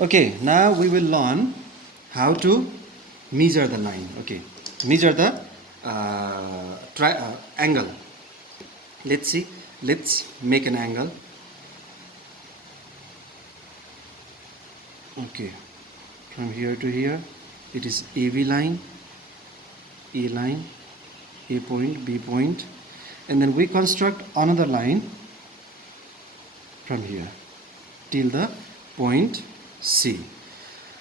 Okay, now we will learn how to measure the line. Okay, measure the angle. Let's see. Let's make an angle. Okay, from here to here, it is AV line, A line, A point, B point, and then we construct another line from here till the point C.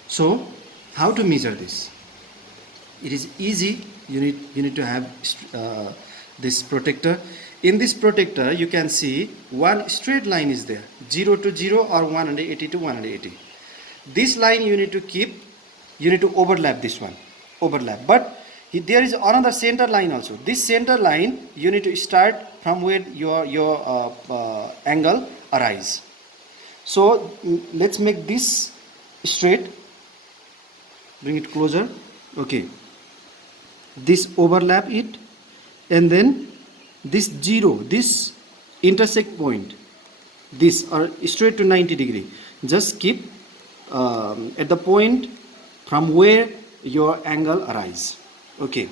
So, how to measure this? It is easy. You need to have this protractor. In this protractor, you can see one straight line is there, 0 to 0 or 180 to 180. This line you need to keep. You need to overlap this one, but there is another center line also. This center line you need to start from where your angle arise. So let's make this straight. Bring it closer. Okay, this overlap it, and then this 0, this intersect point, this are straight to 90 degree. Just keep at the point from where your angle arise. Okay,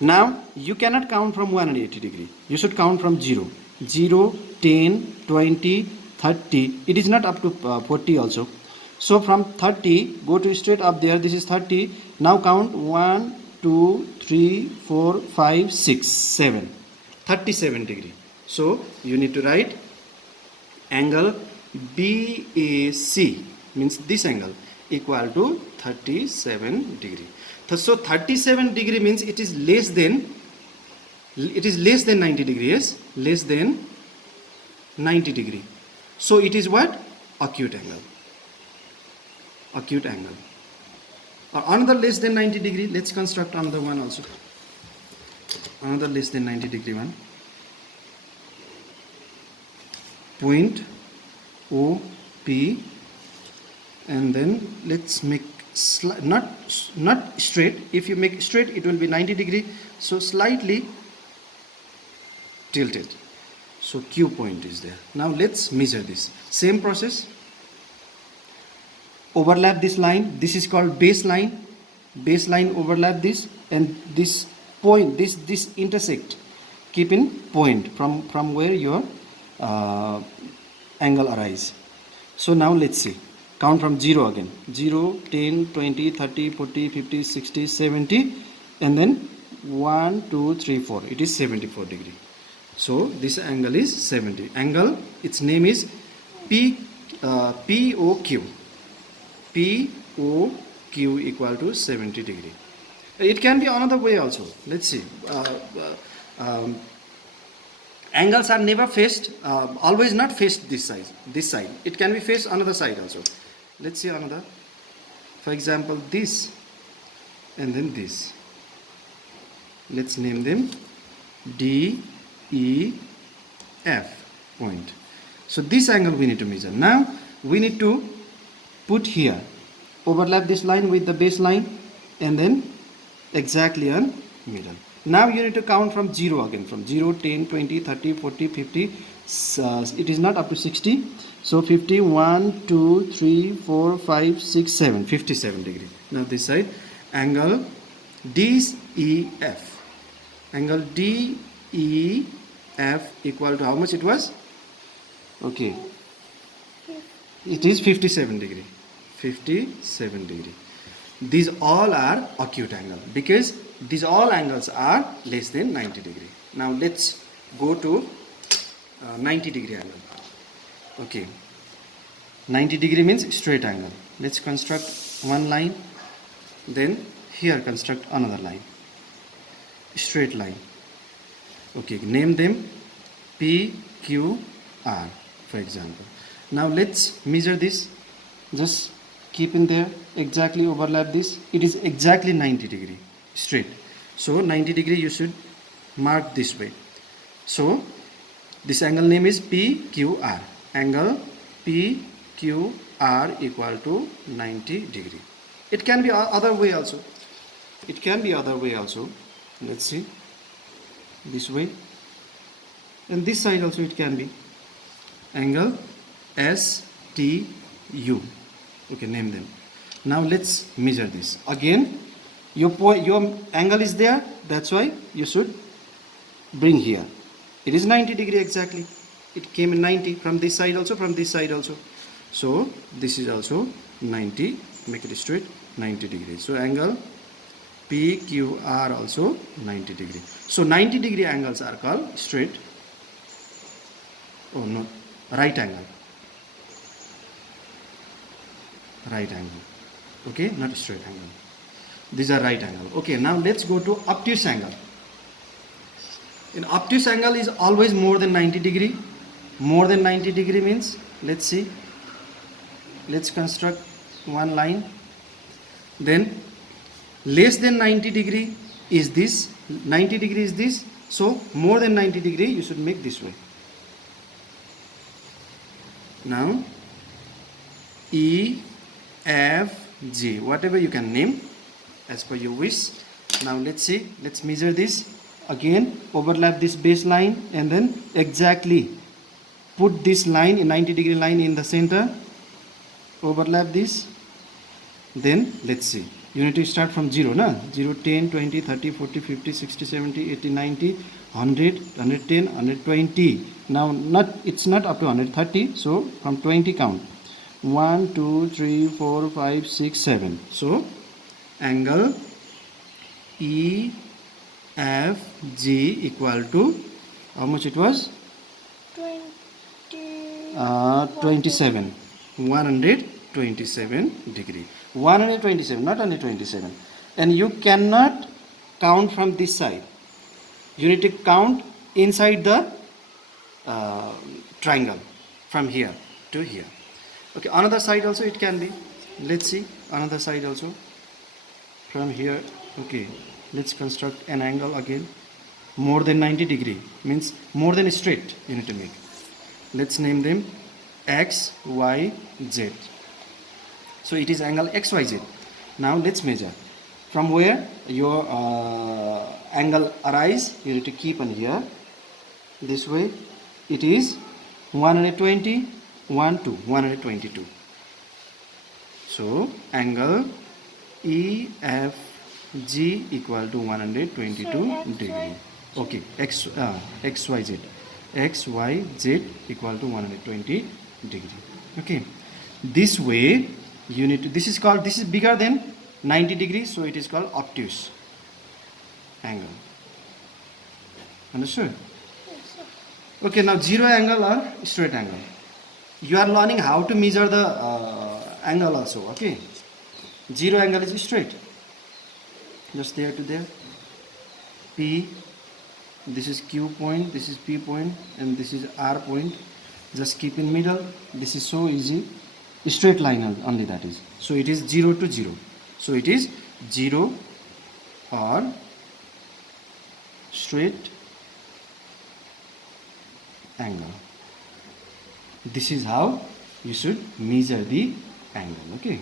now you cannot count from 180 degree. You should count from 0, 0, 10, 20, 30. It is not up to 40 also. So from 30 go to straight up there. This is 30. Now count 1, 2, 3, 4, 5, 6, 7. 37 degree. So you need to write angle BAC, means this angle, equal to 37 degree. So 37 degree means it is less than 90 degrees, less than 90 degree. So it is what? Acute angle. Acute angle. Or another less than 90 degree. Let's construct another one also. Another less than 90 degree one. Point OP, and then let's make not straight. If you make straight, it will be 90 degree. So slightly tilted. So Q point is there. Now let's measure this. Same process. Overlap this line. This is called baseline. Baseline overlap this, and this point, this intersect. Keep in point from where your angle arise. So now let's see. Count from 0 again. 0, 10, 20, 30, 40, 50, 60, 70, and then 1, 2, 3, 4. It is 74 degree. So this angle is 70. Angle, its name is POQ. POQ equal to 70 degree. It can be another way also. Let's see. Angles are never faced, always not faced this side. It can be faced another side also. Let's see another. For example, this and then this. Let's name them D, E, F point. So this angle we need to measure. Now we need to put here, overlap this line with the base line, and then exactly on middle. Now you need to count from 0 again, from 0, 10, 20, 30, 40, 50. It is not up to 60. So 50, 1, 2, 3, 4, 5, 6, 7, 57 degree. Now this side, angle DEF. Angle DEF equal to how much it was? Okay. It is 57 degree. 57 degree. These all are acute angle because these all angles are less than 90 degree. Now let's go to 90 degree angle. Okay, 90 degree means straight angle. Let's construct one line, then here construct another line, straight line. Okay, name them P, Q, R for example. Now let's measure this. Just keep in there, exactly overlap this. It is exactly 90 degree straight. So 90 degree you should mark this way. So this angle name is PQR. Angle PQR equal to 90 degree. It can be other way also. Let's see. This way. And this side also it can be. Angle STU. Okay, name them. Now let's measure this. Again, your angle is there, that's why you should bring here. It is 90 degree exactly. It came in 90 from this side also, from this side also. So this is also 90, make it straight, 90 degrees. So angle PQR also 90 degree. So 90 degree angles are called straight. Oh no, right angle. Right angle. Okay, not straight angle. These are right angle. Okay, now let's go to obtuse angle. In obtuse angle is always more than 90 degree. More than 90 degree means, let's see. Let's construct one line. Then less than 90 degree is this. 90 degree is this. So more than 90 degree you should make this way. Now E, F, G, whatever you can name as per your wish. Now let's see, let's measure this. Again, overlap this baseline and then exactly put this line, in 90 degree line in the center. Overlap this. Then let's see. You need to start from 0, na? 0, 10, 20, 30, 40, 50, 60, 70, 80, 90, 100, 110, 120. Now it's not up to 130, so from 20 count. 1, 2, 3, 4, 5, 6, 7. So angle EFG equal to, how much it was? 27. 127 degree. 127, not only 27. And you cannot count from this side. You need to count inside the triangle from here to here. Okay, another side also it can be. Let's see another side also from here. Okay, let's construct an angle again. More than 90 degree means more than straight you need to make. Let's name them X, Y, Z. So it is angle XYZ. Now let's measure. From where your angle arise, you need to keep on here. This way it is 120, 1, 2, 122. So angle EFG equal to 122 degree. Okay, XYZ. XYZ equal to 120 degree. Okay, this way you need to, this is bigger than 90 degrees, so it is called obtuse angle. Understood? Okay, now zero angle or straight angle. You are learning how to measure the angle also. Okay, zero angle is straight, just there to there. P, this is Q point, this is P point, and this is R point. Just keep in middle. This is so easy. Straight line only, that is. So it is 0 to 0. So it is 0 or straight angle. This is how you should measure the angle. Okay.